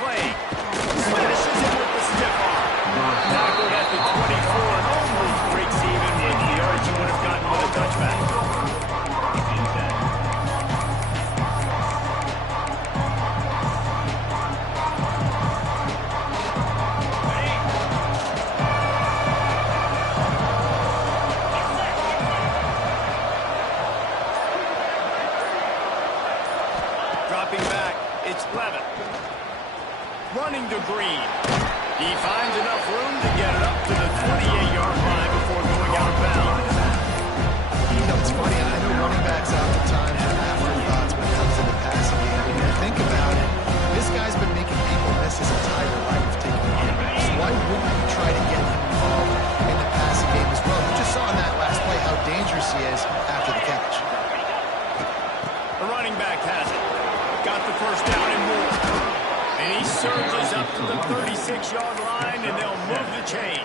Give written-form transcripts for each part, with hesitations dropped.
claim. Smashes him with the stiff arm. Tackled at the 24 and almost breaks even with the yards he would have gotten with a touchback. Dropping back, it's Levin. Running to Green. He finds enough room to get it up to the 28-yard line before going out of bounds. You know, it's funny. I know running backs oftentimes are afterthoughts when it comes to the passing game. When you think about it, this guy's been making people miss his entire life taking quarterbacks. So why wouldn't you try to get him involved in the passing game as well? You just saw in that last play how dangerous he is after the catch. The running back has it. Got the first down and more. And he surges up to the 36-yard line, and they'll move the chain.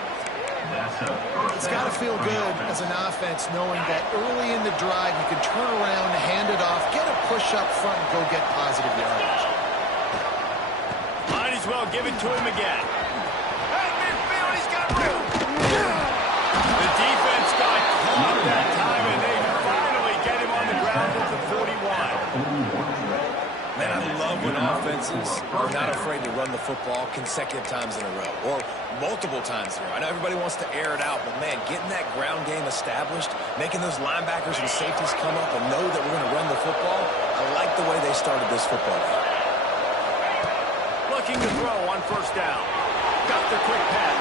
It's got to feel good as an offense knowing that early in the drive you can turn around, hand it off, get a push up front, and go get positive yardage. Might as well give it to him again. At midfield, he's got room. The defense got caught that time, and they finally get him on the ground at the 41. Man, I love when offenses are not afraid to run the football consecutive times in a row or multiple times in a row. I know everybody wants to air it out, but, man, getting that ground game established, making those linebackers and safeties come up and know that we're going to run the football, I like the way they started this football game. Looking to throw on first down. Got the quick pass.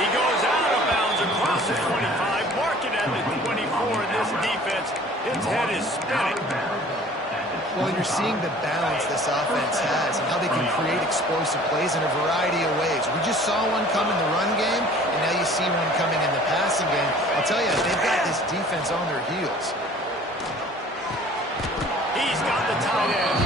He goes out of bounds across the 25, marking at the 24 in this defense. Its head is spinning. Well, you're seeing the balance this offense has and how they can create explosive plays in a variety of ways. We just saw one come in the run game, and now you see one coming in the passing game. I'll tell you, they've got this defense on their heels. He's got the tight end.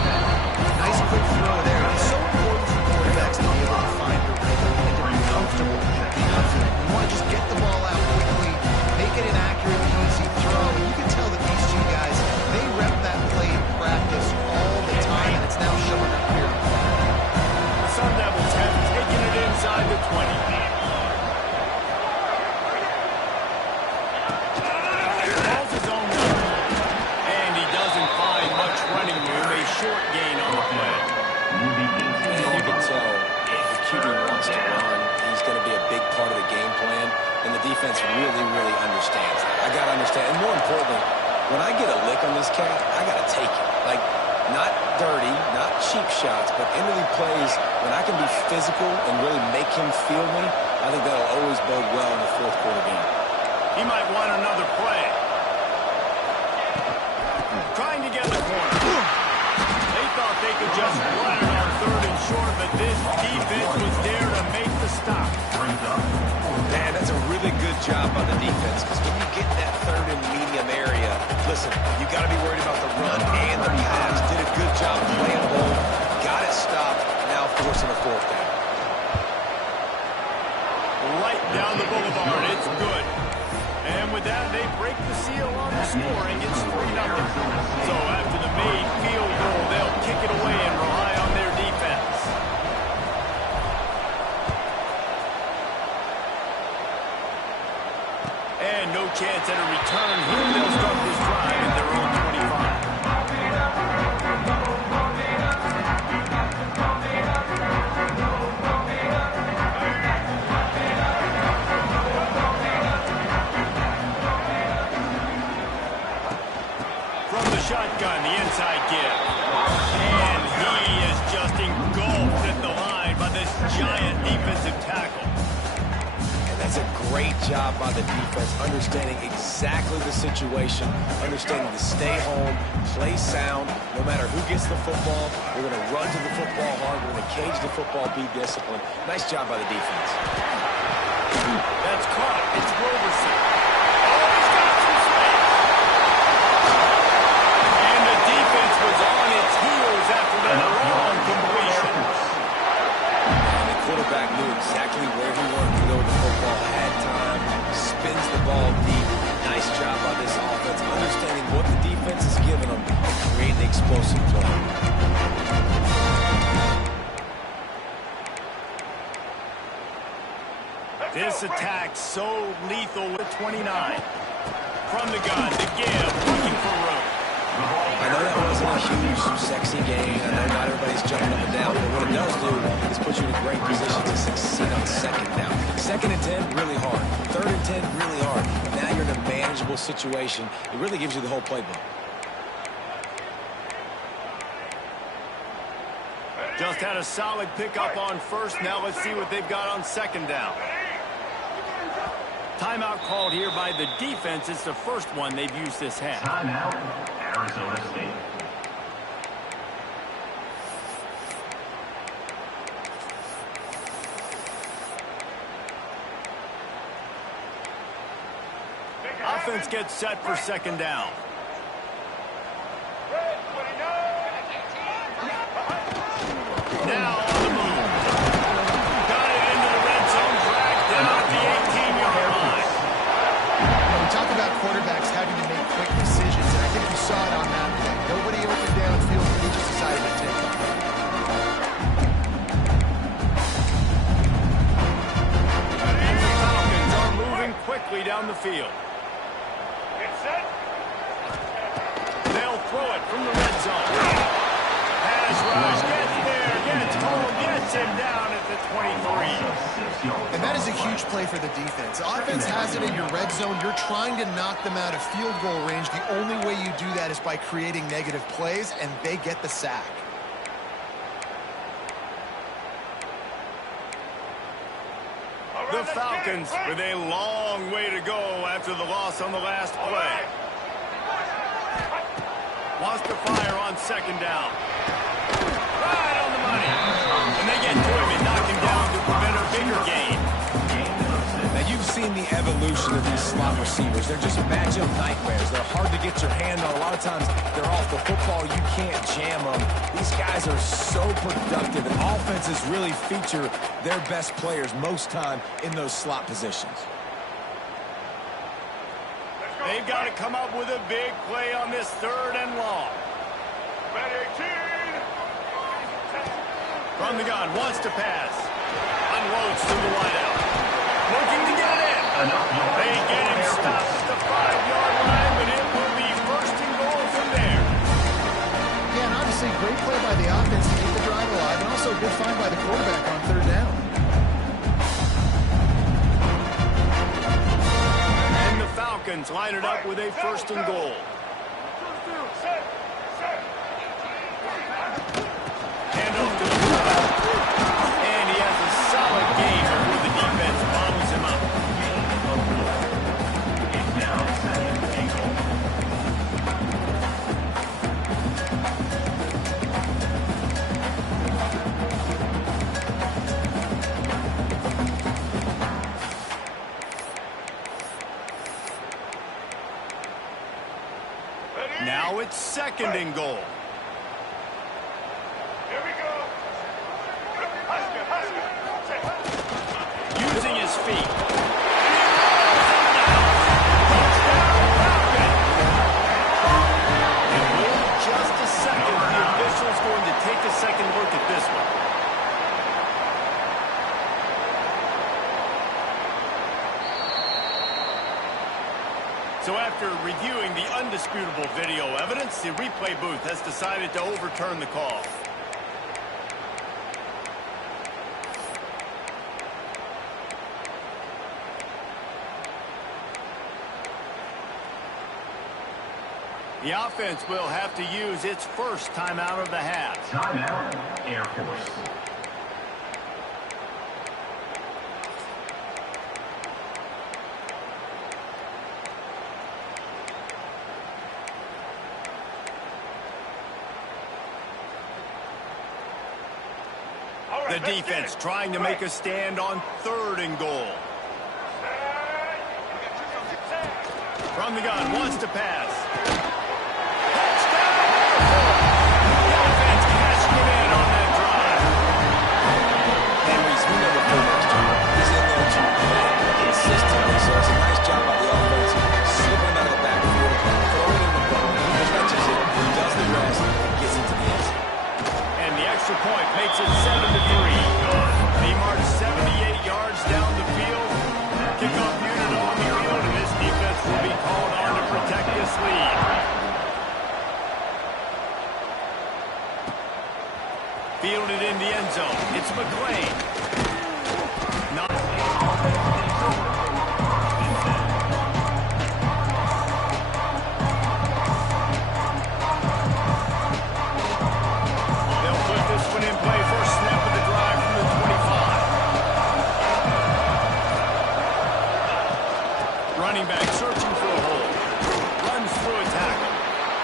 Nice quick throw there. It's so important for quarterbacks to be able to find their rhythm and to be comfortable, be confident. You want to just get the ball out quickly, make it an accurate, easy throw. And you can tell that these two guys, they rep that play in practice all the time, and it's now showing up here. The Sun Devils have taken it inside the 20. Calls his own number, and he doesn't find much running room. A short gain on the play. And you can tell if the QB wants to run, he's going to be a big part of the game plan, and the defense really, really understands that. I got to understand, and more importantly, when I get a lick on this cat, I got to take it. Like, not dirty, not cheap shots, but into the plays when I can be physical and really make him feel me, I think that'll always bode well in the fourth quarter game. He might want another play. Trying to get the corner. They thought they could just run it on third and short, but this defense was there to make the stop. Man, that's a really good job by the defense, because when you get that third and medium area, listen, you got to be worried about the run and the pass. Did a good job playing both. Got it stopped. Now forcing a fourth down. Right down the boulevard. It's good. And with that, they break the seal on the scoring. It's 3-0. So after the made field goal, they'll kick it away and rely on their defense. And no chance at a return here. They'll start this drive at their own 25. Shotgun, the inside give. And he is just engulfed at the line by this giant defensive tackle. And that's a great job by the defense, understanding exactly the situation, understanding to stay home, play sound. No matter who gets the football, we're going to run to the football hard. We're going to cage the football, be disciplined. Nice job by the defense. That's caught. It's Roberson. Was on its heels after that long completion. And the quarterback knew exactly where he wanted to go with the football, had time, spins the ball deep. Nice job by this offense, understanding what the defense is giving them and creating the explosive play. This attack so lethal with 29. From the gun, to give, looking for room. I know that wasn't a huge, sexy gain. I know not everybody's jumping up and down, but what it does do is put you in a great position to succeed on second down. Second and 10, really hard. Third and 10, really hard. Now you're in a manageable situation. It really gives you the whole playbook. Just had a solid pickup on first. Now let's see what they've got on second down. Timeout called here by the defense. It's the first one they've used this half. Timeout, Arizona State. Offense gets set for second down. Now on the move. Got it into the red zone, dragged down at the 18-yard line. We talk about quarterbacks having to make quick decisions, and I think you saw it on that play. Nobody open downfield, and he just decided to take it. And the Falcons are moving quickly down the field. They'll throw it from the red zone. Pass rush, gets there, gets home, gets him down at the 23. And that is a huge play for the defense. The offense has it in your red zone. You're trying to knock them out of field goal range. The only way you do that is by creating negative plays, and they get the sack. The Falcons with a long way to go after the loss on the last play. Wants to fire on second down. Right on the money. And they get to him and knock him down to prevent a bigger gain. Now, you've seen the evolution of these slot receivers. They're just matchup nightmares. They're hard to get your hand on. A lot of times, they're off the football. You can't jam them. These guys are so productive, and offenses really feature their best players most time in those slot positions. They've got to come up with a big play on this third and long. From the gun, wants to pass. Unloads to the wideout. Looking to get it in. They get him stopped at the 5-yard line, but it will be first and goal from there. Yeah, and obviously great play by the offense to keep the drive alive, and also a good find by the quarterback on third down. And the Falcons line it up with a first and goal. Handoff to the quarterback. And he has a solid gain before the defense bottles him up. It's now second and goal. Now it's second and goal. Using his feet. And wait just a second. The official's going to take a second look at this one. So after reviewing the undisputable video evidence, the replay booth has decided to overturn the call. The offense will have to use its first timeout of the half. Timeout, Air Force. The defense trying to make a stand on third and goal. From the gun, wants to pass. Touchdown! The offense cashing it in on that drive. Henry's, we know the fullback's job. He's in there to play consistently, so it's a nice job by the offense. Slipping him out of the backfield, throwing in the ball. He catches it, does the rest, and gets into the end zone. And the extra point makes it 7-3. They march 78 yards down the field. end zone. It's McClain. They'll put this one in play. First snap of the drive from the 25. Running back searching for a hole. Runs through a tackle.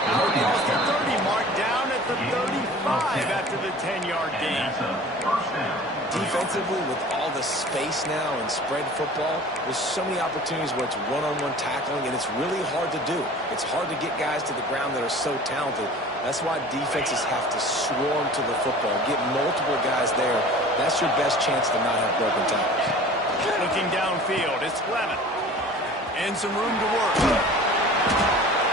Out across the 30 mark, down at the 35 after the 10-yard gain. Defensively, with all the space now in spread football, there's so many opportunities where it's one-on-one tackling, and it's really hard to do. It's hard to get guys to the ground that are so talented. That's why defenses have to swarm to the football, get multiple guys there. That's your best chance to not have broken tackles. Looking downfield, it's Clement. And some room to work.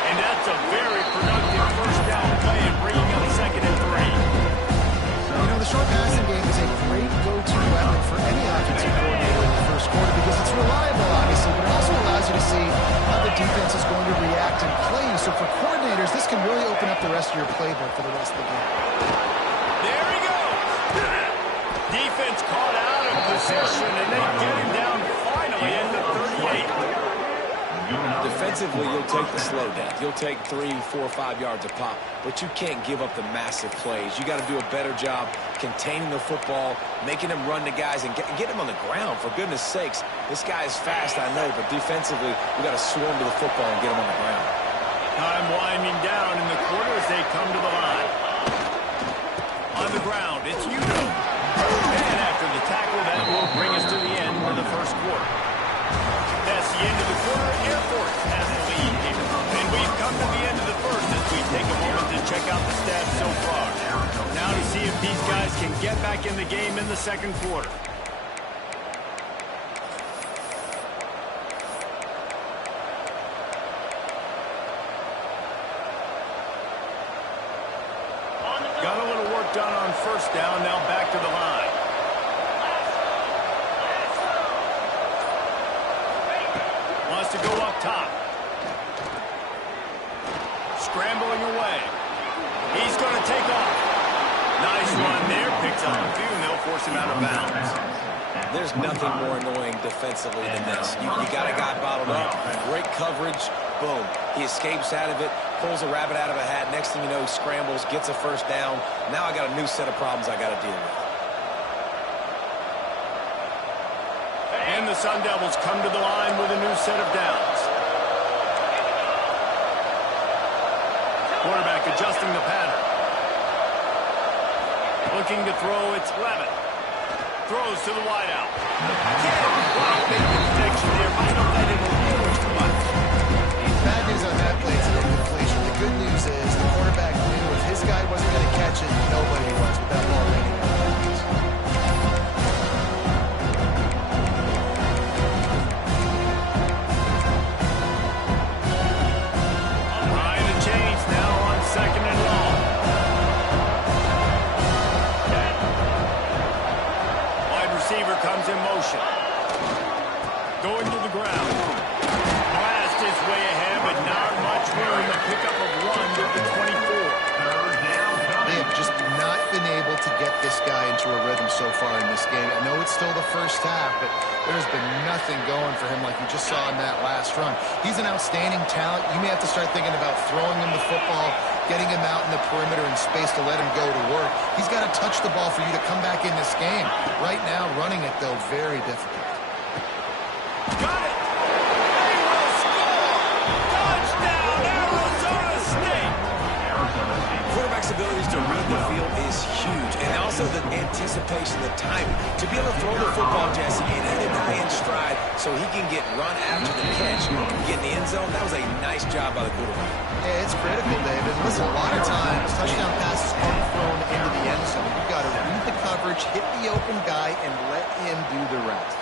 And that's a very productive first down play and bringing up 2nd and 3. You know, the short passing game is a great go-to weapon for any offensive coordinator in the first quarter because it's reliable, obviously, but it also allows you to see how the defense is going to react and play. So for coordinators, this can really open up the rest of your playbook for the rest of the game. There he goes. Defense caught out of position, and they get him down finally at the 38. Defensively, you'll take the slow down. You'll take 3, 4, 5 yards a pop, but you can't give up the massive plays. You got to do a better job containing the football, making them run to guys, and get them on the ground. For goodness sakes, this guy is fast, I know, but defensively, we got to swarm to the football and get him on the ground. Time winding down in the quarter as they come to the line. On the ground, it's Udo. And after the tackle, that will bring us to the end of the first quarter. That's the end of the quarter. Air Force has the lead here. And we've come to the end of the first as we take a moment to check out the stats so far. Now to see if these guys can get back in the game in the second quarter. Got a little work done on first down. Now back to the line. Wants to go up top. Scrambling away. He's going to take off. Nice run there. Picks up a few, and they'll force him out of bounds. There's nothing more annoying defensively than this. You got a guy bottled up. Great coverage. Boom. He escapes out of it, pulls a rabbit out of a hat. Next thing you know, he scrambles, gets a first down. Now I got a new set of problems I got to deal with. And the Sun Devils come to the line with a new set of downs. Quarterback adjusting the pattern. Looking to throw, it's Clement. Throws to the wideout. Wow, big protection there. Might have let him move too much. Bad news on that play is an incompletion. The good news is the quarterback knew if his guy wasn't going to catch it, nobody was with that ball raining on the bounds. Trying to change now on 2nd and long. Wide receiver comes in motion. Going to the ground. Blast his way ahead, but not much room. A pickup of 1 to the 24. They have just not been able to get this guy into a rhythm so far in this game. I know it's still the first half, but there's been nothing going for him like you just saw in that last run. He's an outstanding talent. You may have to start thinking about throwing him the football, getting him out in the perimeter in space to let him go to work. He's got to touch the ball for you to come back in this game. Right now, running it, though, very difficult. Got it! They will score! Touchdown, Arizona State! Quarterback's abilities to read the field is huge, and also the anticipation, the timing. To be able to throw the football, Jesse, and hit it high in stride so he can get run after the catch, get in the end zone, that was a nice job by the quarterback. Yeah, it's critical, David. Listen, a lot of times, touchdown passes aren't thrown into the end zone. You've got to read the coverage, hit the open guy, and let him do the rest.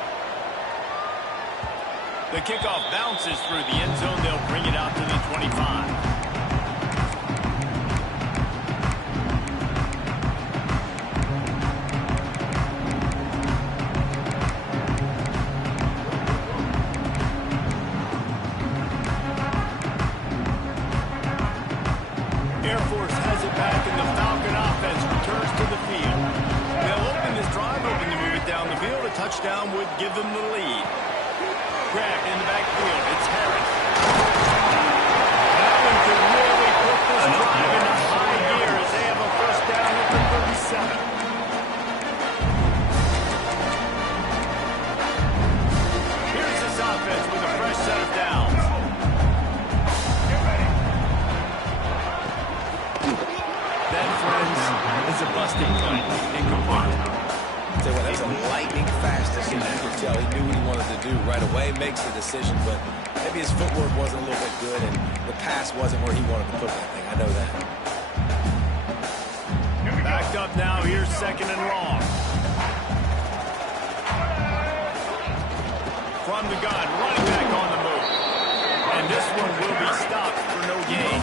The kickoff bounces through the end zone. They'll bring it out to the 25. Air Force has it back, and the Falcon offense returns to the field. They'll open touchdown would give them the lead. Grabbed in the backfield. It's Harris. That one could really put this drive into high gear as they have a first down at the 37. Here's this offense with a fresh set of downs. That, friends, is a busted play. Incomplete. Tell you what, that's a lightning-fast decision. You can tell he knew what he wanted to do right away, makes the decision, but maybe his footwork wasn't a little bit good, and the pass wasn't where he wanted to put that thing. I know that. Backed up now. Here's second and long. From the gun, running back on the move. And this one will be stopped for no gain.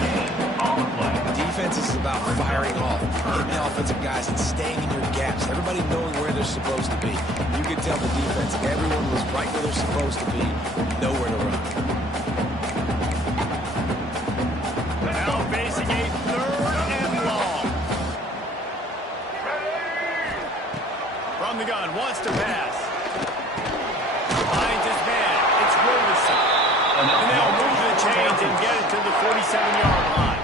Defense is about firing off, hitting the offensive guys and staying in your gaps. Everybody knowing where they're supposed to be. You could tell the defense, everyone was right where they're supposed to be, nowhere to run. Now facing a third and long. From the gun, wants to pass. Finds his man. It's Roberson. And they'll move the chains and get it to the 47-yard line.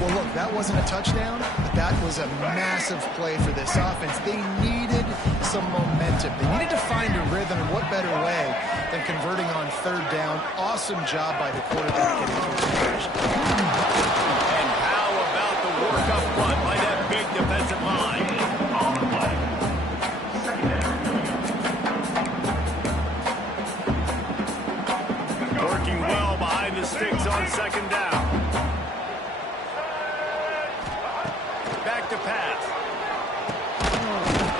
Well, look, that wasn't a touchdown, but that was a massive play for this offense. They needed some momentum. They needed to find a rhythm, and what better way than converting on third down. Awesome job by the quarterback getting through conversion. And how about the work-up run by that big defensive line? Working well behind the sticks on second down. Back to pass.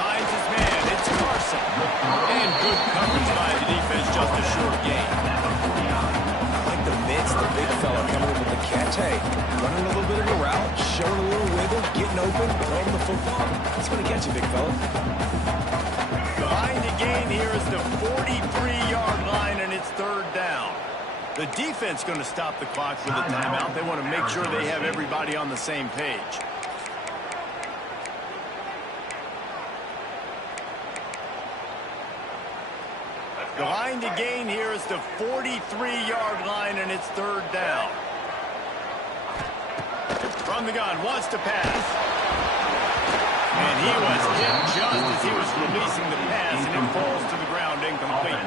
Finds his man. It's Carson. And good coverage by the defense. Just a short gain. I like the midst, the big fella coming in with the catch. Hey, running a little bit of a route, showing a little wiggle, getting open, throwing the football. That's going to catch you, big fella. Behind the gain here is the 43-yard line, and it's third down. The defense going to stop the clock with a timeout. They want to make sure they have everybody on the same page. Behind the gain here is the 43-yard line, and it's third down. From the gun, wants to pass. And he was hit just as he was releasing the pass, and it falls to the ground incomplete.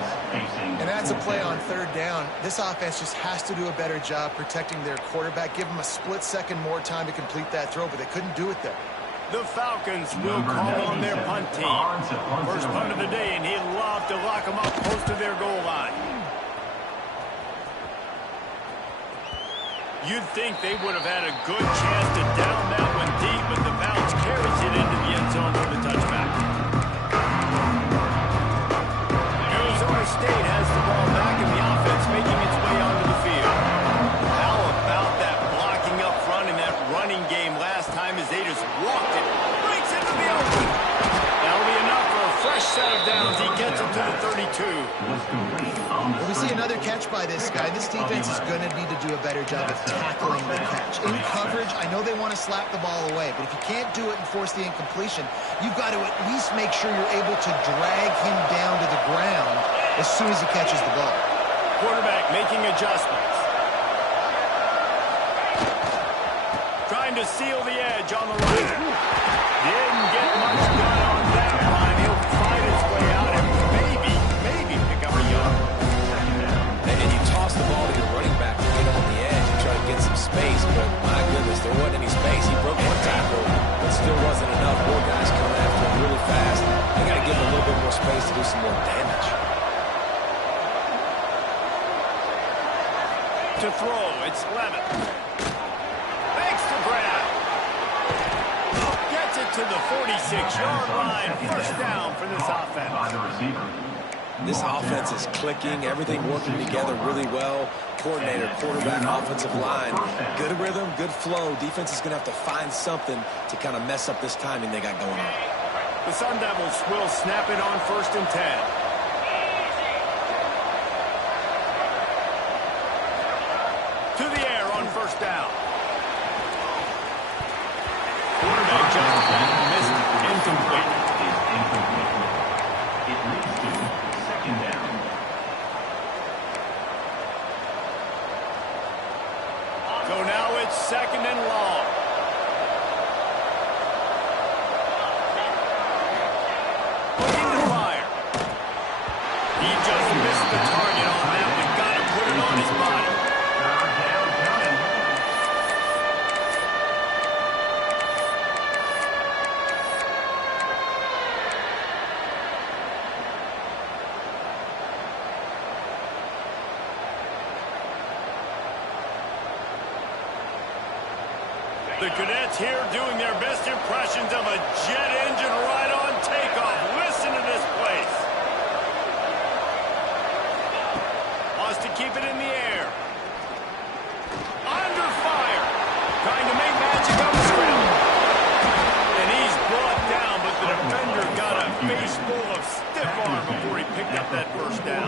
And that's a play on third down. This offense just has to do a better job protecting their quarterback. Give them a split second more time to complete that throw, but they couldn't do it there. The Falcons will call on their punt team. First punt of the day, and he'd love to lock them up close to their goal line. You'd think they would have had a good chance to down that one deep, but the bounce carries it into the end zone for the touchback. Arizona State has the ball back, and the offense making its way onto the field. How about that blocking up front in that running game last time as they just walked it? Breaks into the open. That'll be enough for a fresh set of downs. He gets it to the 32. Well, we see another catch by this guy. This defense is going to need to do a better job of tackling the catch. In coverage, I know they want to slap the ball away, but if you can't do it and force the incompletion, you've got to at least make sure you're able to drag him down to the ground as soon as he catches the ball. Quarterback making adjustments. Trying to seal the edge on the right. Didn't get much done on that line. He'll fight his way out and maybe pick up a yard. And you toss the ball to your running back to get on the edge and try to get some space, but my goodness, there wasn't any space. He broke one tackle, but still wasn't enough. More guys coming after him really fast. They got to give him a little bit more space to do some more damage. To throw, it's Levitt. Thanks to Brad. Gets it to the 46-yard line. First down for this offense. This offense is clicking, everything working together really well. Coordinator, quarterback, offensive line. Good rhythm, good flow. Defense is going to have to find something to kind of mess up this timing they got going on. The Sun Devils will snap it on 1st and 10. To the air on first down. Quarterback just missed incomplete. So now it's 2nd and long. Looking to fire. He just missed the target on that one. Got to put it on his body. The cadets here doing their best impressions of a jet engine right on takeoff. Listen to this place. Wants to keep it in the air. Under fire. Trying to make magic on the scramble. And he's brought down, but the defender got a face full of stiff arm before he picked up that first down.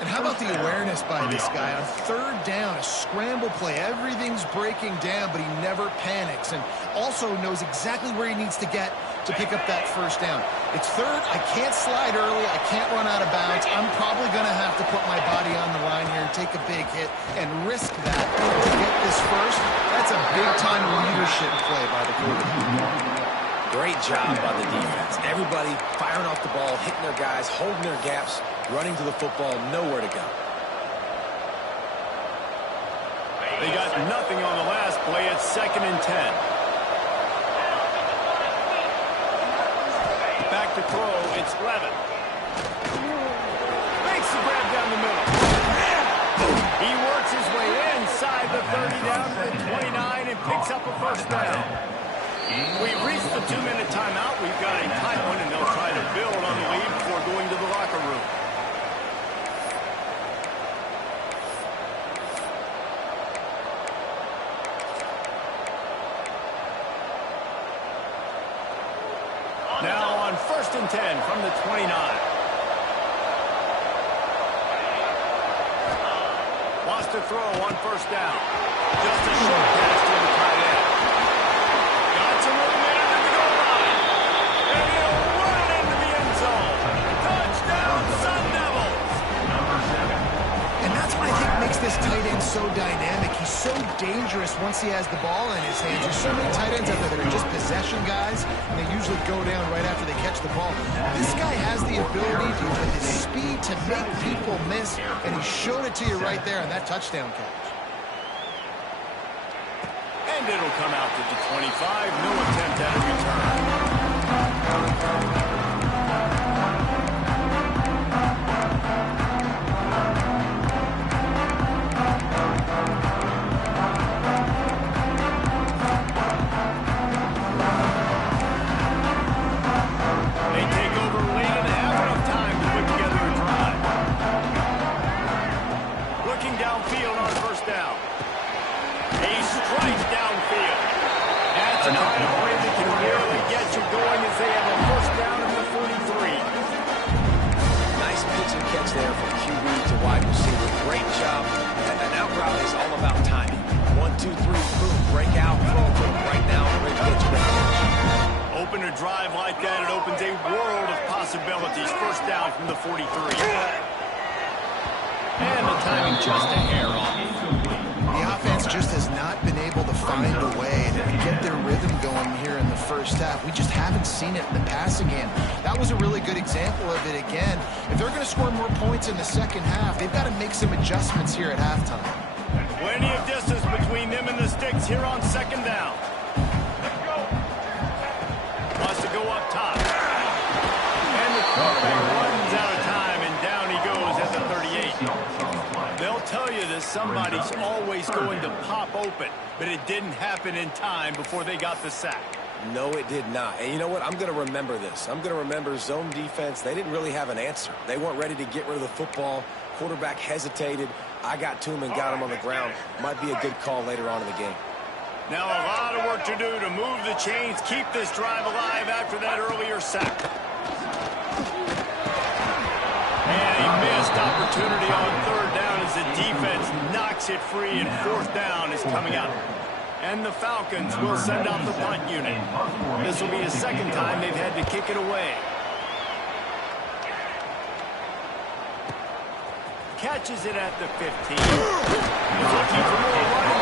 And how about the awareness by this guy? On 3rd down, a scramble play. Everything's breaking down, but he never panics. And also knows exactly where he needs to get to pick up that first down. It's 3rd. I can't slide early. I can't run out of bounds. I'm probably going to have to put my body on the line here and take a big hit and risk that to get this first. That's a big-time leadership play by the quarterback. Great job by the defense. Everybody firing off the ball, hitting their guys, holding their gaps, running to the football, nowhere to go. They got nothing on the last play. It's 2nd and 10. Back to throw. It's Levin. Makes the grab down the middle. He works his way inside the 30 down to the 29 and picks up a first down. We've reached the 2-minute timeout. We've got a tight one, and they'll try to build on the lead before going to the locker room. Now on 1st and 10 from the 29. Wants to throw on 1st down. Just a short pass to the tight end. Got some movement under the goal line. And he'll run it into the end zone. Touchdown, Sun Devils. And that's what I think makes this tight end so dynamic. He's so dangerous once he has the ball in his hands. There's so many tight ends out there that are just possession guys, and they usually go down right after they catch the ball. This guy has the ability to, with his speed, to make people miss, and he showed it to you right there on that touchdown catch. And it'll come out to the 25. No attempt at a return. They take over late and have enough time to put together a drive. Looking downfield on 1st down. He strikes downfield. That's a kind of play that can really get you going as they have a 1st down at the 43. Nice pitch and catch there from QB to wide receiver. Great job. And out route is all about timing. 1, 2, 3, boom, break out, throw it to him right now, ready to get you that catch. Open a drive like that, it opens a world of possibilities. 1st down from the 43. And the timing just a hair off. The offense just has not been able to find a way to get their rhythm going here in the 1st half. We just haven't seen it in the passing game. That was a really good example of it again. If they're going to score more points in the 2nd half, they've got to make some adjustments here at halftime. Plenty of distance between them and the sticks here on 2nd down. Wants to go up top. And the quarterback runs out of time, and down he goes at the 38. They'll tell you that somebody's always going to pop open, but it didn't happen in time before they got the sack. No, it did not. And you know what? I'm going to remember this. I'm going to remember zone defense. They didn't really have an answer. They weren't ready to get rid of the football. Quarterback hesitated. I got to him and got him on the ground. Might be a good call later on in the game. Now a lot of work to do to move the chains, keep this drive alive after that earlier sack. And a missed opportunity on 3rd down as the defense knocks it free, and 4th down is coming up. And the Falcons will send out the punt unit. This will be the 2nd time they've had to kick it away. Catches it at the 15. Looking for more running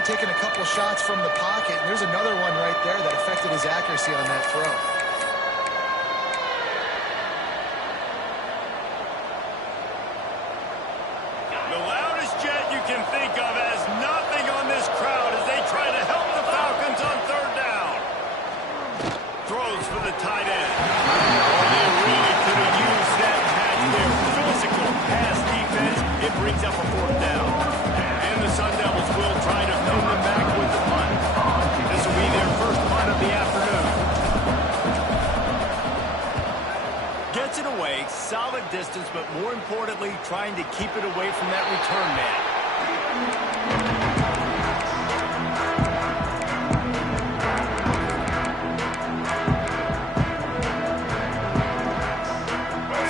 already taken a couple shots from the pocket, and there's another one right there that affected his accuracy on that throw. The loudest jet you can think of has nothing on this crowd as they try to help the Falcons on third down. Throws for the tight end. Oh, they really could have used that patch there. Physical pass defense. It brings up a fourth down. And the Sun Devils will try to pin them back with the punt. This will be their first punt of the afternoon. Gets it away, solid distance, but more importantly, trying to keep it away from that return man.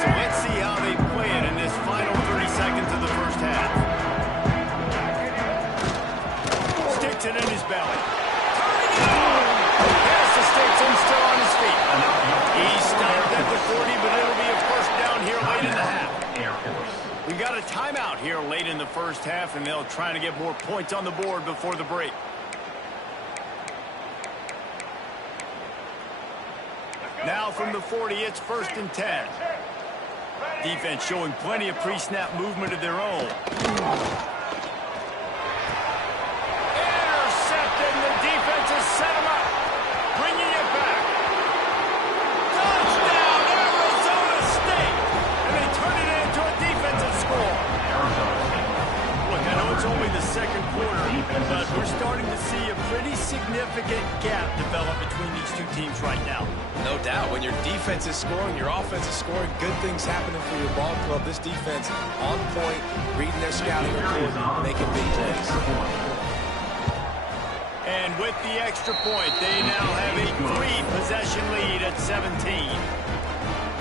So let's see how they play it in this final 30 seconds of the first half. Sticks it in his belly. Turning it on! Pass to Sticks, still on his feet. He's stopped at the 40, but it'll be a first down here late in the half. Air Force. We got a timeout here late in the first half, and they'll try to get more points on the board before the break. Now from the 40, it's 1st and 10. Defense showing plenty of pre-snap movement of their own. Intercepted, and the defense has set him up. Bringing it back. Touchdown, Arizona State! And they turn it into a defensive score. Look, I know it's only the second quarter, but we're starting to see a pretty significant gap develop between these two teams right now. No doubt. When your defense is scoring, your offense is scoring, good things happening for your ball club. This defense on point, reading their scouting report, making big plays. And with the extra point, they now have a 3-possession lead at 17.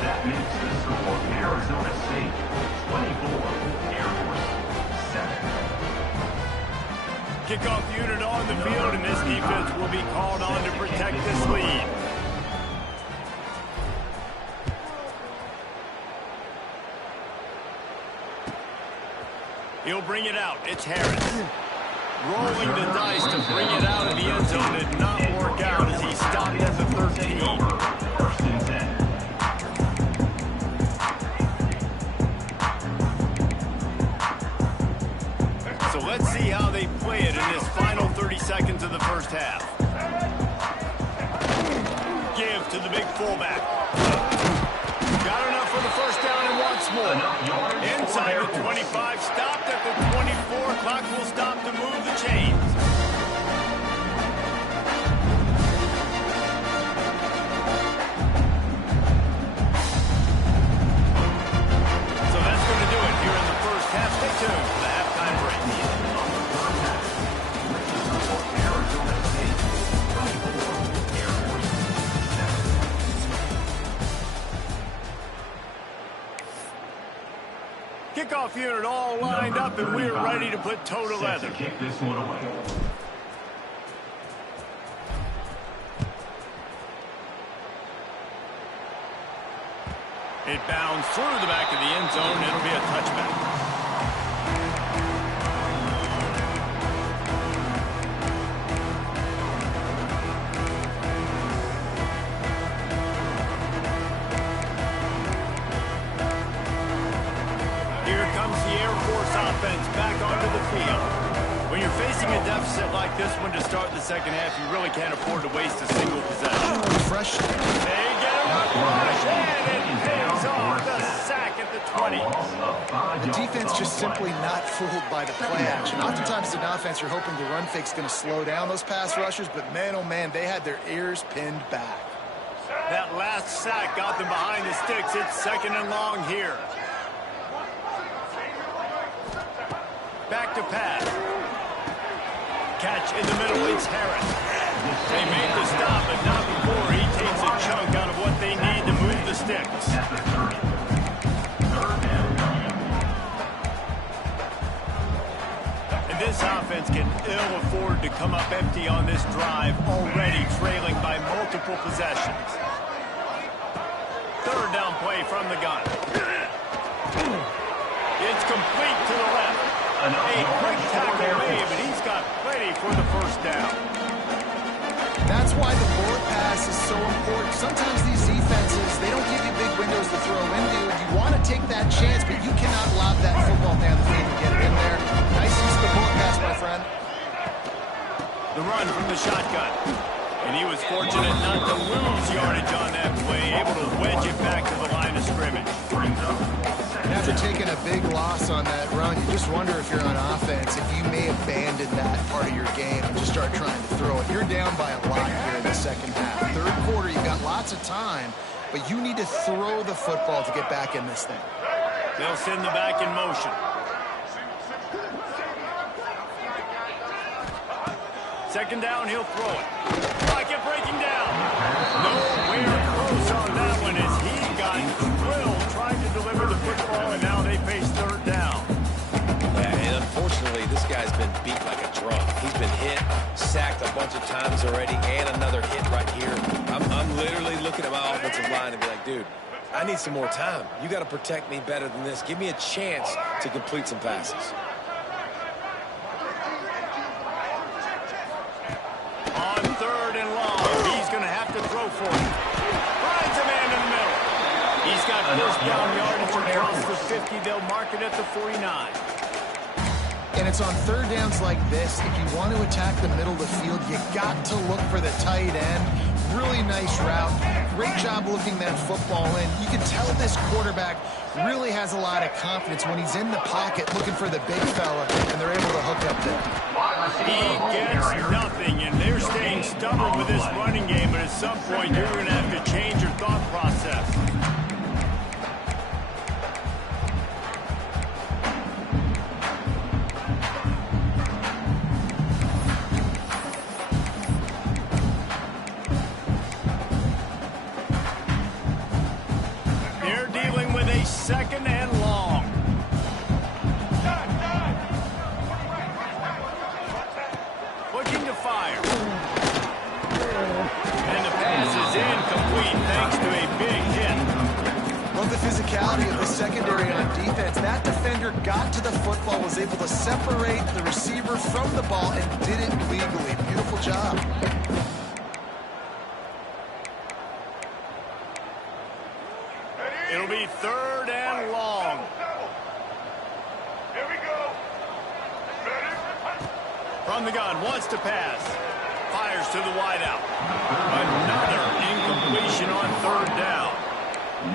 That makes the score Arizona State 24, Air Force 7. Kickoff unit on the field, and this defense will be called on to protect this lead. He'll bring it out. It's Harris. Rolling the dice to bring it out of the end zone did not work out as he stopped at the 13. 1st and 10. So let's see how they play it in this final 30 seconds of the first half. Give to the big fullback. Got enough for the first down and once more. Inside the 25, stopped at the 24. Clock will stop to move the chains. So that's going to do it here in the first half. Stay tuned for the halftime break. Arizona State 24, Air Force 7. Kickoff unit all lined up, and we're ready to put toe to leather. Set to kick this one away. It bounds through the back of the end zone. It'll be a touchback. Here comes the Air Force offense back onto the field. When you're facing a deficit like this one to start the second half, you really can't afford to waste a single possession. Fresh. They get him up, rush, and it pays off the sack at the 20. The defense just simply not fooled by the play action. Oftentimes, in offense, you're hoping the run fake's going to slow down those pass rushers, but man, oh man, they had their ears pinned back. That last sack got them behind the sticks. It's 2nd and long here. Back to pass. Catch in the middle, it's Harris. They made the stop, but not before he takes a chunk out of what they need to move the sticks. And this offense can ill afford to come up empty on this drive, already trailing by multiple possessions. 3rd down play from the gun. It's complete to the left. A quick tackle made, but he's got plenty for the sport, sometimes these defenses, they don't give you big windows to throw into. You want to take that chance, but you cannot lob that football down the field and get it in there. Nice use of the bullet pass, my friend. The run from the shotgun. And he was fortunate not to lose yardage on that play, able to wedge it back to the line of scrimmage. After taking a big loss on that run, you just wonder if you're on offense, if you may abandon that part of your game and just start trying to throw it. You're down by a lot here in the second half. Third quarter, you've got lots of time, but you need to throw the football to get back in this thing. They'll send the back in motion. Second down, he'll throw it. Pocket breaking down. Nowhere close on that one as he got drilled trying to deliver the football, and now they face third down. Yeah, and unfortunately, this guy's been beat like a drum. He's been hit, sacked a bunch of times already, and another hit right here. I'm literally looking at my offensive line and be like, dude, I need some more time. You got to protect me better than this. Give me a chance to complete some passes. On third and long, he's going to have to throw for it. Finds a man in the middle. He's got first down yardage across the 50. They'll mark it at the 49. And it's on third downs like this. If you want to attack the middle of the field, you got to look for the tight end. Really nice route. Great job looking that football in. You can tell this quarterback really has a lot of confidence when he's in the pocket looking for the big fella, and they're able to hook up there. He gets nothing, and they're staying stubborn with this running game, but at some point you're going to have to change your thought process. They're dealing with a second and long. Looking to fire. And the pass is incomplete thanks to a big hit. Love the physicality of the secondary on defense. That defender got to the football, was able to separate the receiver from the ball, and did it legally. Beautiful job. It'll be third and long. Here we go. From the gun, wants to pass. Fires to the wideout. Another incompletion on third down.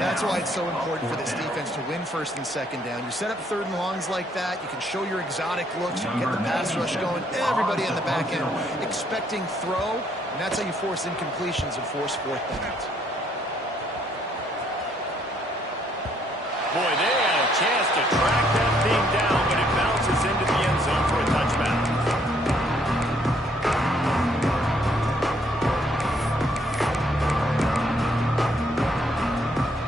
That's why it's so important for this defense to win first and second down. You set up third and longs like that, you can show your exotic looks, you can get the pass rush going, everybody on the back end expecting throw, and that's how you force incompletions and force fourth downs. Boy, they had a chance to track that thing down, but it bounces into the end zone for a touchback.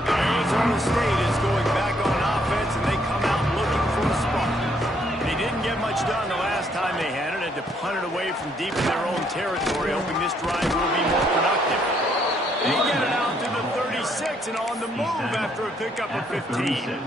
Arizona State is going back on offense, and they come out looking for a spark. They didn't get much done the last time they had it, had to punt it away from deep in their own territory, hoping this drive will be more productive. They get it out to the 36 and on the move after a pickup of 15.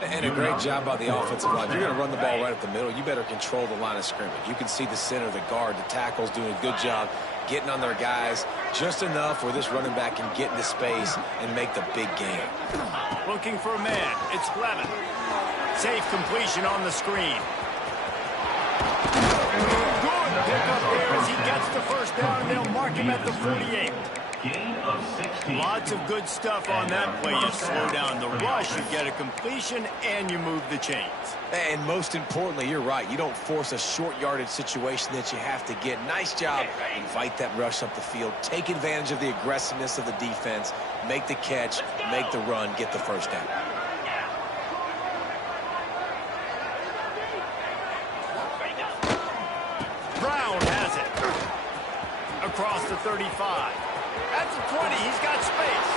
And a great job by the offensive line. You're going to run the ball right up the middle. You better control the line of scrimmage. You can see the center, the guard, the tackles doing a good job getting on their guys just enough where this running back can get into space and make the big game. Looking for a man. It's Levin. Safe completion on the screen. Good pickup there as he gets the first down, and they'll mark him at the 48. Gain of 16. Lots of good stuff on that play. You slow down the rush, you get a completion, and you move the chains. And most importantly, you're right. You don't force a short yardage situation that you have to get. Nice job. Invite that rush up the field. Take advantage of the aggressiveness of the defense. Make the catch, make the run, get the first down. Brown has it. Across the 35. At the 20, he's got space.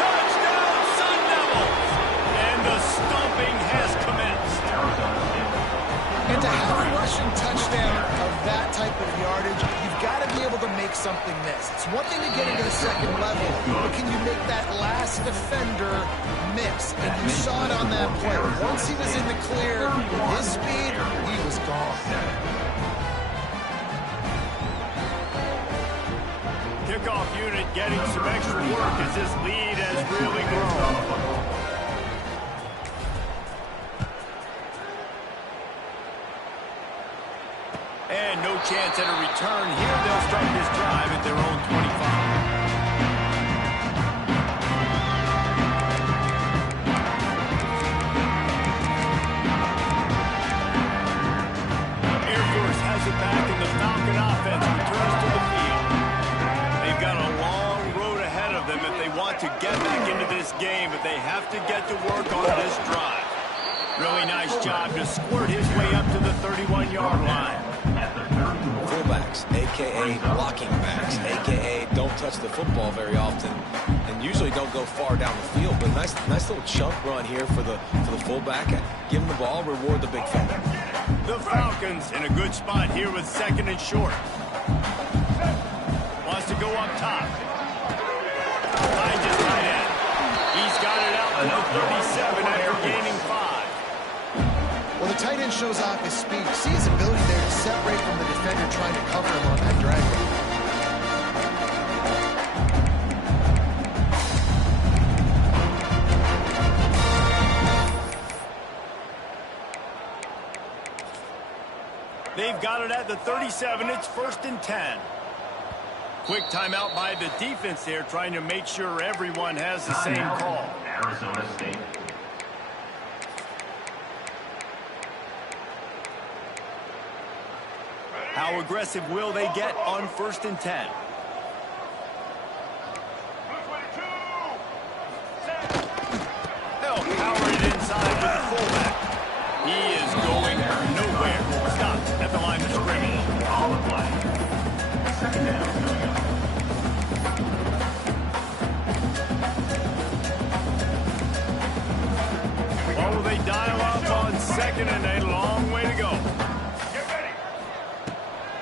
Touchdown, Sun Devils! And the stomping has commenced. And to have a rushing touchdown of that type of yardage, you've got to be able to make something miss. It's one thing to get into the second level, but can you make that last defender miss? And you saw it on that play. Once he was in the clear, with his speed, he was gone. kickoff unit getting some extra work as this lead has really grown. And no chance at a return here. They'll start this drive at their own 25. It back and the Falcon offense returns to the field. They've got a long road ahead of them if they want to get back into this game, but they have to get to work on this drive. Really nice job to squirt his way up to the 31-yard line. Fullbacks, a.k.a. blocking backs, a.k.a. don't touch the football very often and usually don't go far down the field, but nice little chunk run here for the fullback. Give him the ball, reward the big fella. The Falcons in a good spot here with 2nd and short. Wants to go up top. Finds his tight end. He's got it out to the 37 after gaining 5. Well, the tight end shows off his speed. See his ability there to separate from the defender trying to cover him on that drag route. They've got it at the 37. It's 1st and 10. Quick timeout by the defense there, trying to make sure everyone has the same call. Arizona State. How aggressive will they get on 1st and 10? They'll power it inside with the fullback. He is going nowhere. Stop at the line of scrimmage. All the play. 2nd down coming up. What will they dial up on 2nd and a long way to go? Get ready.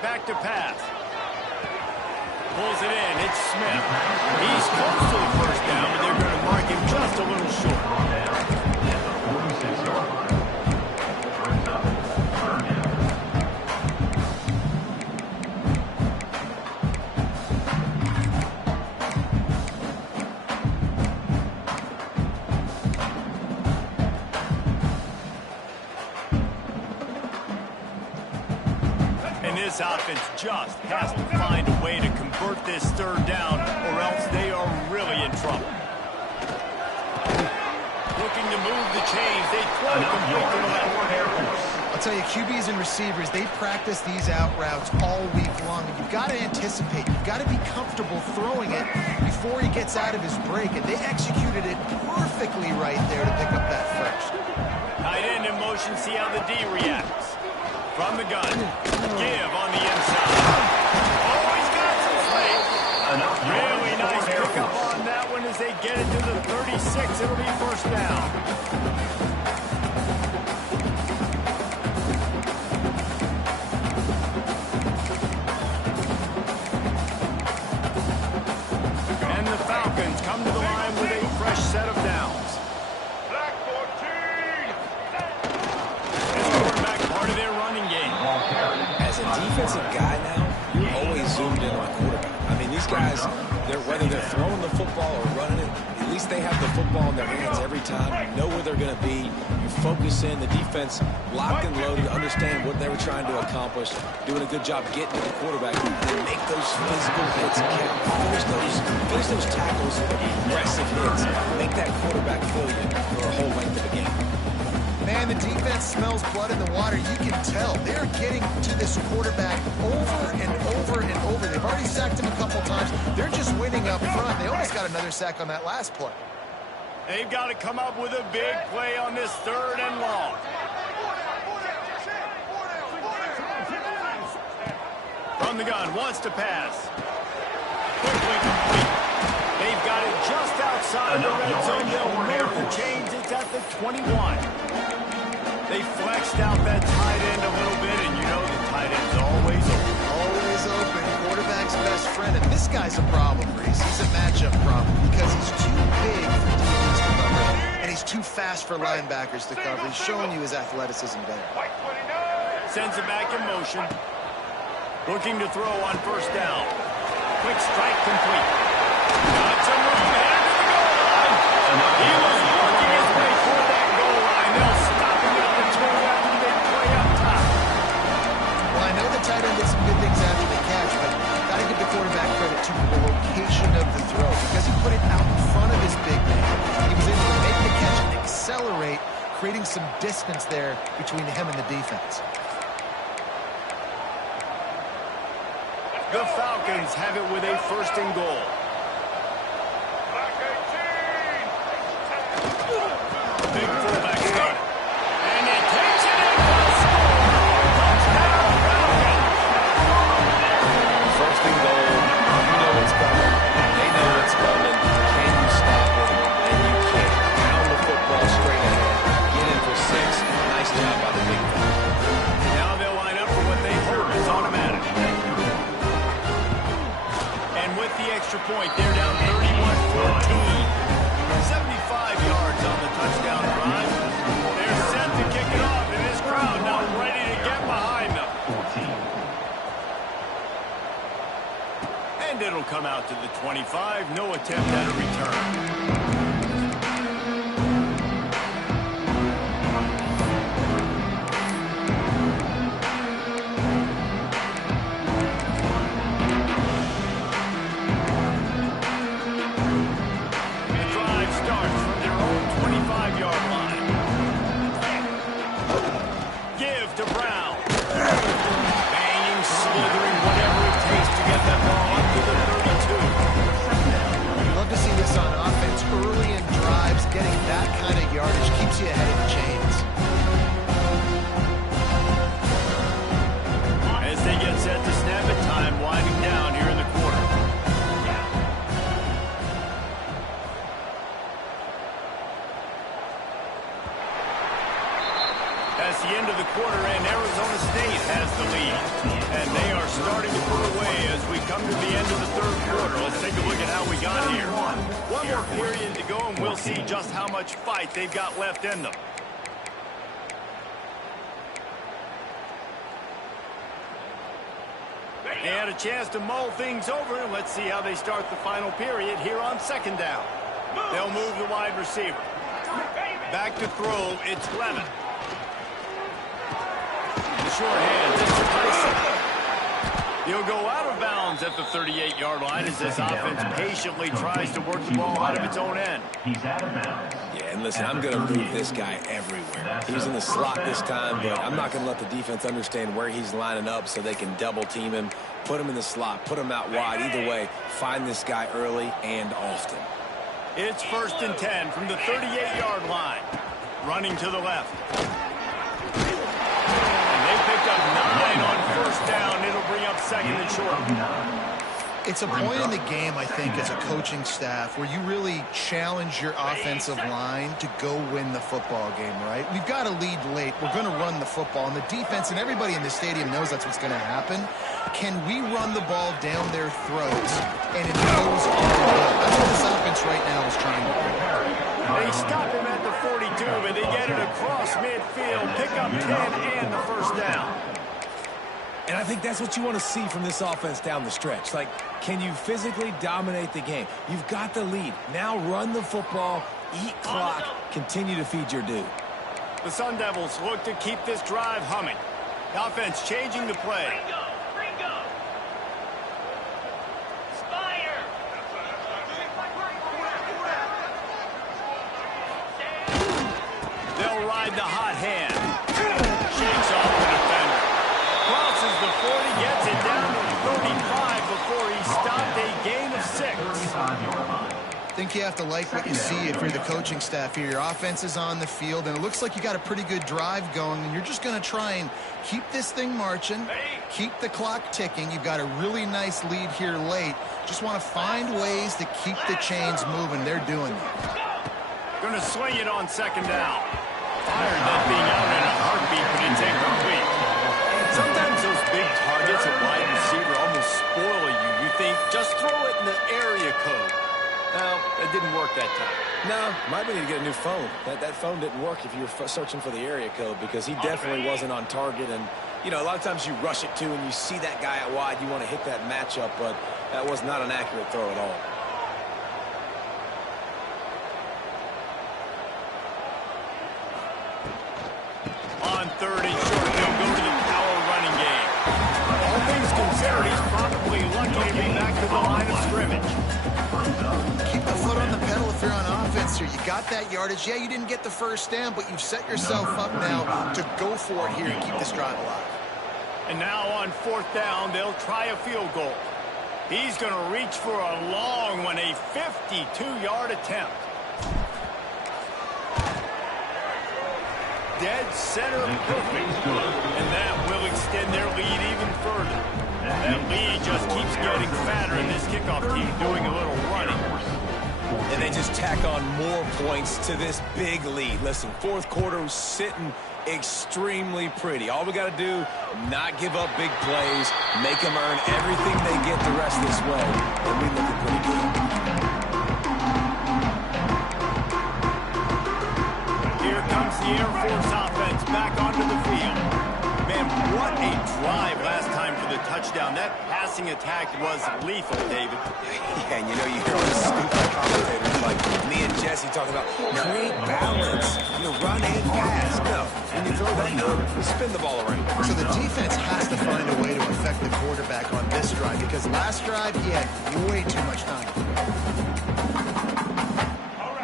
Back to pass. Pulls it in. It's Smith. He's close to the 1st down, but they're going to mark him just a little short. This offense just has to find a way to convert this 3rd down, or else they are really in trouble. Looking to move the chains. They throw it complete to the left. I'll tell you, QBs and receivers, they practice these out routes all week long. And you've got to anticipate. You've got to be comfortable throwing it before he gets out of his break. And they executed it perfectly right there to pick up that first. Tight end in motion. See how the D reacts. From the gun. Give on the inside. Oh, he's got some space. Really nice pickup on that one as they get it to the 36. It'll be 1st down. And the Falcons come to the line with a fresh set of downs. As a defensive guy now, you're always zoomed in on a quarterback. I mean, these guys, whether they're throwing the football or running it, at least they have the football in their hands every time. You know where they're going to be. You focus in. The defense locked and loaded, understand what they were trying to accomplish, doing a good job getting to the quarterback and make those physical hits count. Finish those tackles with aggressive hits. Make that quarterback feel you for a whole length of the game. Man, the defense smells blood in the water. You can tell. They're getting to this quarterback over and over and over. They've already sacked him a couple times. They're just winning up front. They almost got another sack on that last play. They've got to come up with a big play on this 3rd and long. From the gun, wants to pass. Quickly complete. They've got it just outside the red zone. They'll move the chains. It's at the 21. They flexed out that tight end a little bit, and you know the tight end's always open. Always open. Quarterback's best friend. And this guy's a problem, Reese. He's a matchup problem because he's too big for DBs to cover, and he's too fast for linebackers to cover. He's showing you his athleticism there. Sends it back in motion. Looking to throw on 1st down. quick strike complete. Got some room, headed to the goal line. He was working his way toward that goal line. They'll stop him at the 12 after the big play up top. Well, I know the tight end did some good things after the catch, but got to give the quarterback credit to the location of the throw because he put it out in front of his big man. He was able to make the catch and accelerate, creating some distance there between him and the defense. The Falcons have it with a first and goal. Big fullback start. And he takes it in for the score. Touchdown, Falcons. First and goal. You know it's coming. They know it's coming. Can you stop it? And you can't. Pound the football straight ahead. Get in for 6. Nice job by the big guy. Now they'll line up for what they hope is automatic. And with the extra point, they're down 31-14. 75 yards on the touchdown drive. They're set to kick it off, and this crowd now ready to get behind them. 14. And it'll come out to the 25. No attempt at a return. Getting that kind of yardage keeps you ahead of the chains. As they get set to snap it, time winding down here in the quarter. That's the end of the quarter, and Arizona State has the lead. And they are starting to put away as we come to the end of the third quarter. Let's take a look at how we got here. One more period to go, and we'll see just how much fight they've got left in them. They had a chance to mull things over, and let's see how they start the final period here on second down. They'll move the wide receiver. Back to throw, it's Levin. The short hands, it's Tyson. He'll go out of bounds at the 38-yard line as this offense patiently tries to work the ball out of its own end. He's out of bounds. Yeah, and listen, I'm going to move this guy everywhere. He's in the slot this time, but I'm not going to let the defense understand where he's lining up so they can double team him, put him in the slot, put him out wide. Either way, find this guy early and often. It's 1st and 10 from the 38-yard line. Running to the left. Picked up 9 on first down. It'll bring up second and short. It's a point in the game, I think, as a coaching staff where you really challenge your offensive line to go win the football game, right? We've got to lead late. We're going to run the football. And the defense and everybody in the stadium knows that's what's going to happen. Can we run the ball down their throats and it goes on the goal? That's what this offense right now is trying to do. They stop him at the 42, but they get it across midfield, pick up 10 and the first down. And I think that's what you want to see from this offense down the stretch. Like, can you physically dominate the game? You've got the lead. Now run the football, eat clock, continue to feed your dude. The Sun Devils look to keep this drive humming. The offense changing the play. They'll ride the hot hand. Shakes off the defender. Crosses the 40, gets it down to 35 before he stopped a gain of 6. I think you have to like what you see if you're the coaching staff here. Your offense is on the field, and it looks like you got a pretty good drive going, and you're just going to try and keep this thing marching, keep the clock ticking. You've got a really nice lead here late. Just want to find ways to keep the chains moving. They're doing that. Going to swing it on second down. Fired that being out in a heartbeat, but it's incomplete. Sometimes those big targets at wide receiver almost spoil you. You think, just throw it in the area code. Well, it didn't work that time. No, might need to get a new phone. That phone didn't work if you were searching for the area code because he definitely wasn't on target, and You know, a lot of times you rush it too, and you see that guy out wide, you want to hit that matchup, but that was not an accurate throw at all. On 30 short, they'll go to the power running game. All things considered, he's probably lucky to be back to the line of scrimmage. Keep the foot on the pedal if you're on offense here. You got that yardage. Yeah, you didn't get the first down, but you've set yourself up now to go for it here and keep this drive alive. And now on 4th down, they'll try a field goal. He's going to reach for a long one, a 52-yard attempt. Dead center perfect. And that will extend their lead even further. That lead just keeps getting fatter, and this kickoff team doing a little running. And they just tack on more points to this big lead. Listen, 4th quarter was sitting extremely pretty. All we got to do, not give up big plays, make them earn everything they get the rest of this way, and we look pretty good. Here comes the Air Force offense back onto the field. Man, what a drive last time for the touchdown. That passing attack was lethal, David. Yeah, and you know, you hear all the stupid commentators like me and Jesse talking about create balance, you know, run and pass. No, when you throw that number, you spin the ball around. So the defense has to find a way to affect the quarterback on this drive, because last drive he had way too much time.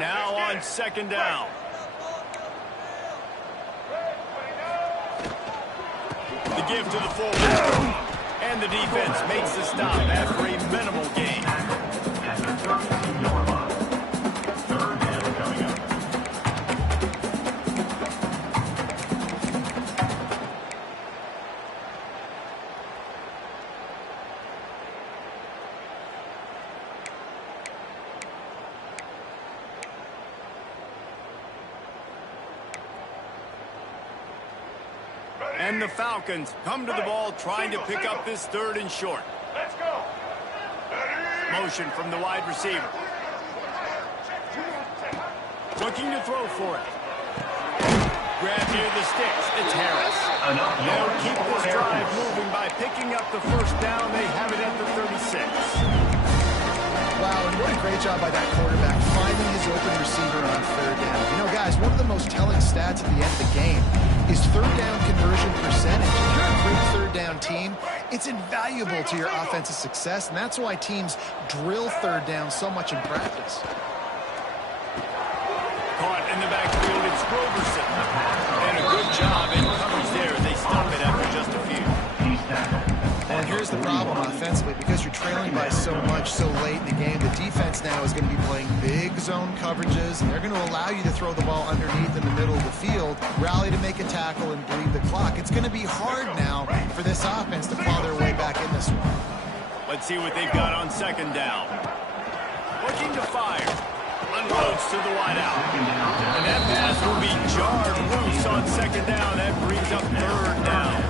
Now on 2nd down. The give to the fullback. And the defense makes the stop after a minimal gain. And the Falcons come to the ball trying to pick up this 3rd and short. Let's go. Motion from the wide receiver. Looking to throw for it. Grab near the sticks. It's Harris. They'll keep this drive moving by picking up the 1st down. They have it at the 36. Wow, and what a great job by that quarterback finding his open receiver on 3rd down. You know, guys, one of the most telling stats at the end of the game is 3rd down conversion percentage. If you're a great 3rd down team, it's invaluable to your offensive success, and that's why teams drill 3rd down so much in practice. Caught in the backfield, it's Roberson. And a good job in coverage there. They stop it after just a few. And here's the problem offensively, because you're trailing by so much so late in the game, the defense now is going to be playing big zone coverages, and they're going to allow you to throw the ball underneath in the middle of the field, rally to make a tackle, and bleed the clock. It's going to be hard now for this offense to claw their way back in this one. Let's see what they've got on 2nd down. Looking to fire. Unloads to the wideout. And that pass will be jarred loose on 2nd down. That brings up 3rd down.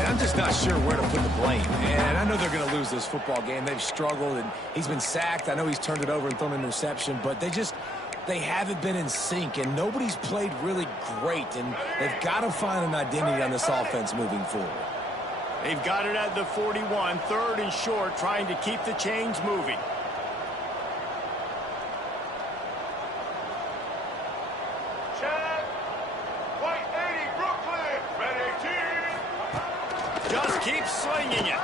And I'm just not sure where to put the blame. And I know they're going to lose this football game. They've struggled, and he's been sacked. I know he's turned it over and thrown an interception, but they haven't been in sync, and nobody's played really great, and they've got to find an identity on this offense moving forward. They've got it at the 41, 3rd and short, trying to keep the chains moving. Just keep slinging it.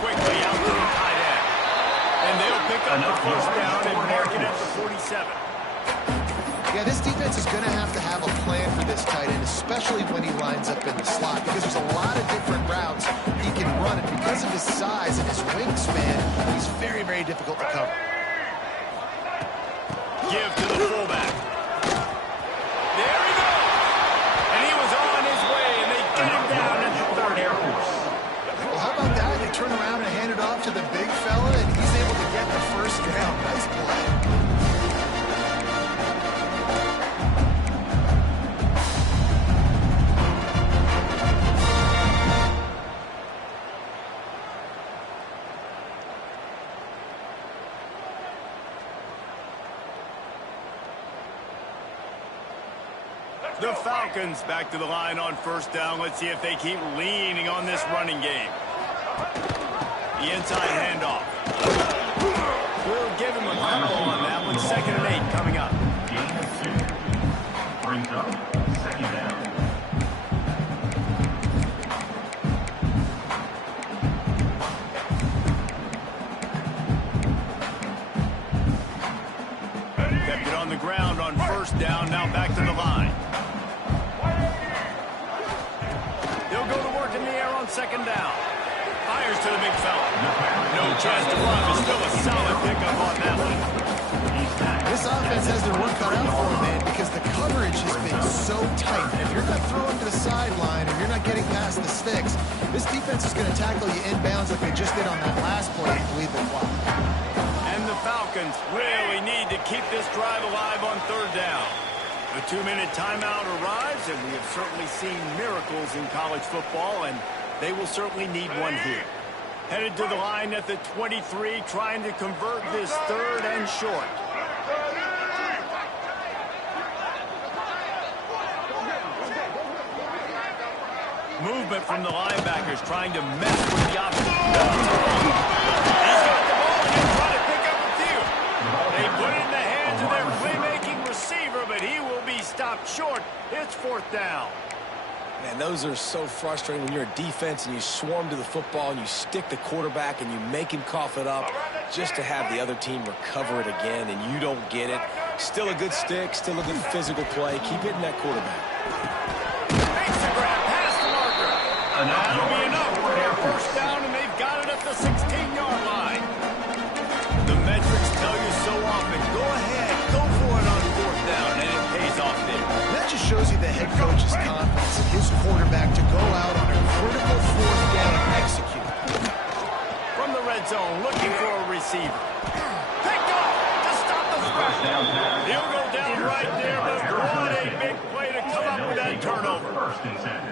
Quickly out to the tight end. And they'll pick up the 1st down and mark it at the 47. Yeah, this defense is going to have a plan for this tight end, especially when he lines up in the slot, because there's a lot of different routes he can run, and because of his size and his wingspan, he's very, very difficult to cover. Give to the fullback. There he goes. And he was on his way, and they get him down at the 30. Well, how about that? They turn around and hand it off to the big fella, and he's able to get the 1st down. Nice play. The Falcons back to the line on first down. Let's see if they keep leaning on this running game. The inside handoff. We'll give him a couple on that one. 2nd and 8 coming up. Brings up 2nd down. Kept it on the ground on first down. Now back to the line. They'll go to work in the air on 2nd down. Fires to the big fella. No chance to run, but still a solid pickup on that one. This offense has their work cut out for them, man, because the coverage has been so tight. And if you're not throwing to the sideline or you're not getting past the sticks, this defense is going to tackle you inbounds like they just did on that last play and bleed the clock. And the Falcons really need to keep this drive alive on 3rd down. A 2-minute timeout arrives, and we have certainly seen miracles in college football, and they will certainly need one here. Headed to the line at the 23, trying to convert this 3rd and short. Movement from the linebackers, trying to mess with the offense. He's got the ball, and they're trying to pick up a few. They put it in the hands of their playmaking receiver, but he will be stopped short. It's 4th down. Man, those are so frustrating when you're a defense and you swarm to the football and you stick the quarterback and you make him cough it up just to have the other team recover it again and you don't get it. Still a good stick, still a good physical play. Keep hitting that quarterback. Makes the grab, past the marker. That'll be enough for their first down, and they've got it at the 16-yard line. The metrics tell you so often, go ahead, go for it on 4th down, and it pays off there. That just shows you the head coach's confidence in his quarterback to go out on a critical 4th down and execute. From the red zone, looking for a receiver. Picked off to stop the threat. He'll go down right there, but what a big play to come up with that turnover.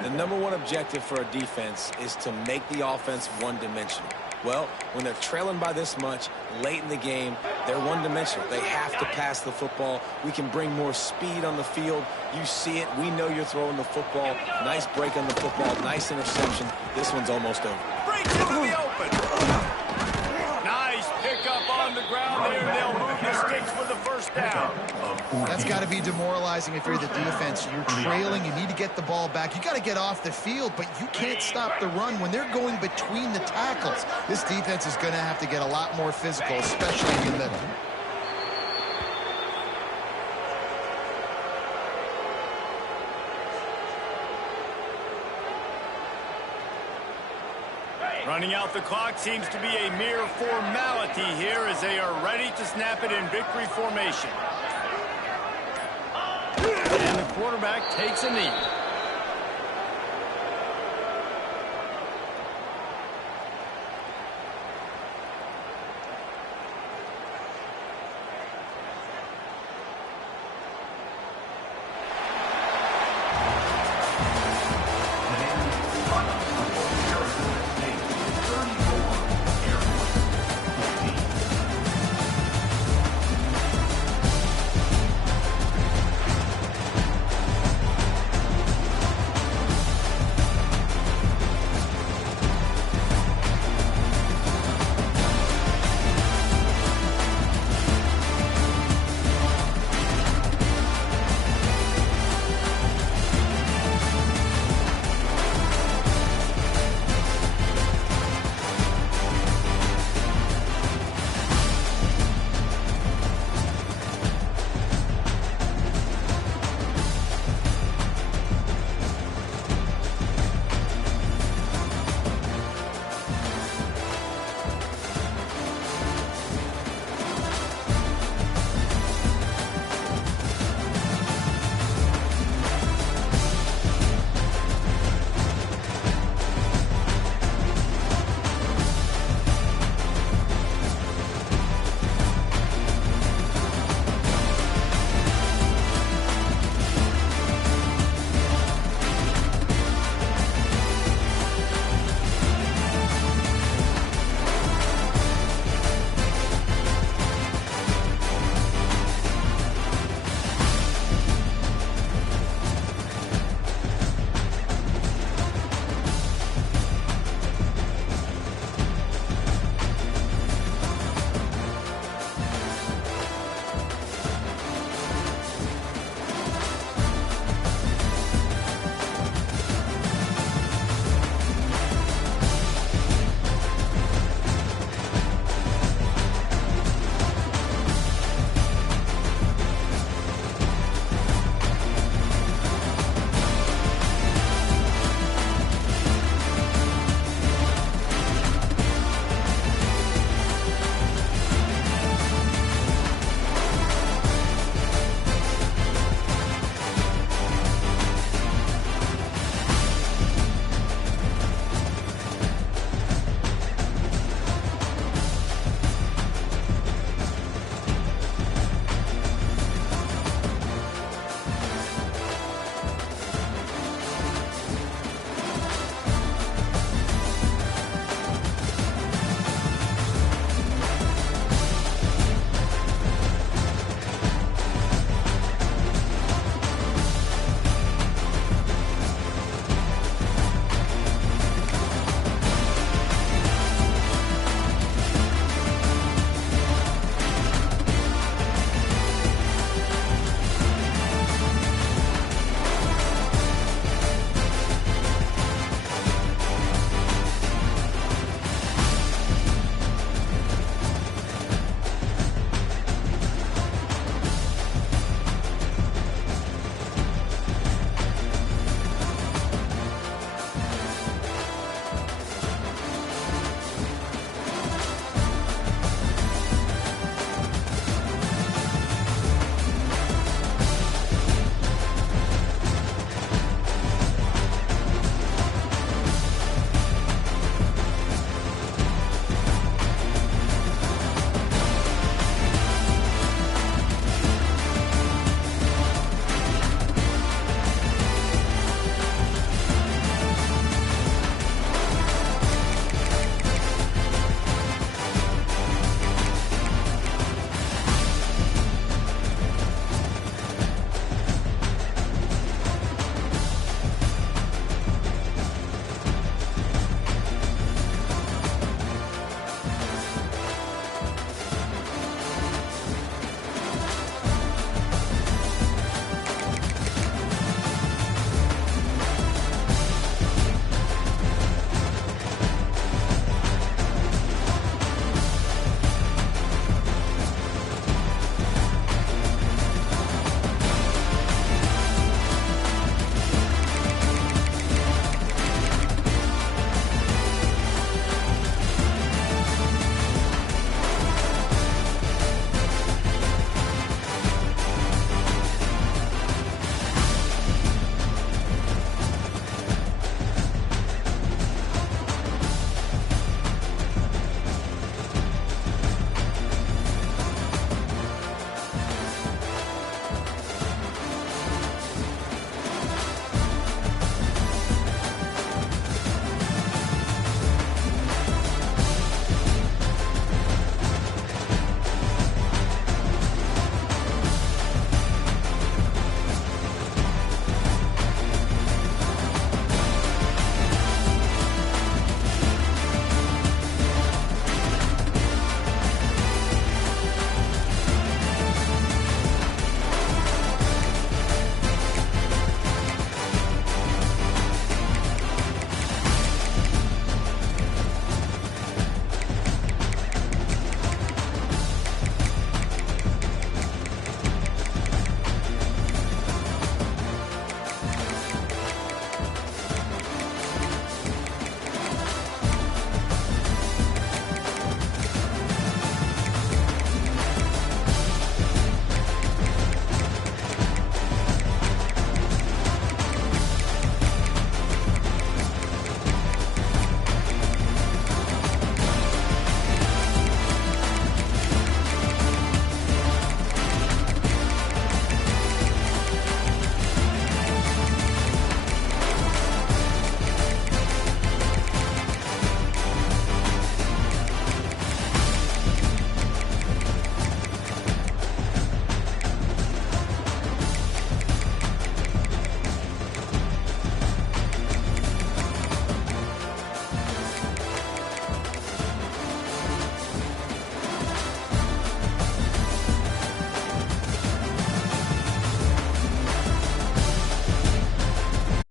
The #1 objective for a defense is to make the offense one-dimensional. Well, when they're trailing by this much, late in the game, they're one-dimensional. They have to pass the football. We can bring more speed on the field. You see it. We know you're throwing the football. Nice break on the football. Nice interception. This one's almost over. Breaks into the open. Nice pickup on the ground there. They'll move the sticks for the first down. That's got to be demoralizing if you're the defense. You're trailing. You need to get the ball back. You got to get off the field, but you can't stop the run when they're going between the tackles. This defense is going to have to get a lot more physical, especially in the middle. Running out the clock seems to be a mere formality here as they are ready to snap it in victory formation. And the quarterback takes a knee.